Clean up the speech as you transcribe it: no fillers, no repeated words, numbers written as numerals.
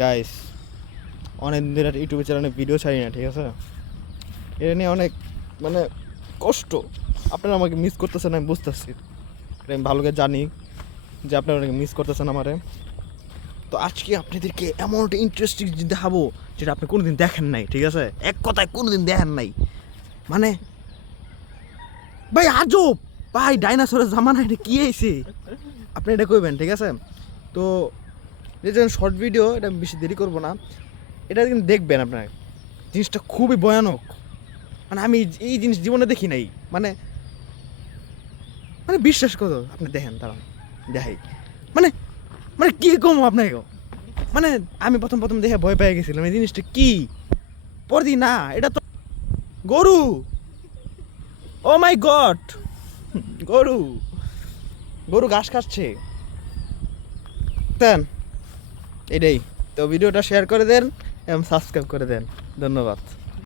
Guys, অনেক দিন ধরে ইউটিউবে চ্যানেলে ভিডিও ছাড়ি না, ঠিক আছে? এটা নিয়ে অনেক মানে কষ্ট। আপনারা আমাকে মিস করতেছেন, আমি বুঝতেছি। এটা আমি ভালো করে জানি যে আপনারা অনেক মিস করতেছেন আমারে। তো আজকে আপনাদেরকে এমন একটা ইন্টারেস্টিং জিনিস দেখাবো যেটা আপনি কোনোদিন দেখেন নাই, ঠিক আছে? এক কথায় কোনোদিন দেখেন নাই। মানে ভাই আজব, ভাই ডাইনোসরের জামানা এটা কি হয়েছে আপনি এটা কইবেন, ঠিক আছে? তো এটা শর্ট ভিডিও, এটা আমি বেশি দেরি করবো না। এটা কিন্তু দেখবেন আপনার, জিনিসটা খুবই ভয়ানক। মানে আমি এই জিনিস জীবনে দেখি নাই। মানে মানে বিশ্বাস করো, আপনি দেখেন তারা দেখাই। মানে মানে কি কম আপনাকে, মানে আমি প্রথম প্রথম দেখে ভয় পেয়ে গেছিলাম। এই জিনিসটা কি পরদি না, এটা তো গরু। ও মাই গড, গরু, গরু ঘাস খাচ্ছে। দেন এটাই। তো ভিডিওটা শেয়ার করে দেন এবং সাবস্ক্রাইব করে দেন। ধন্যবাদ।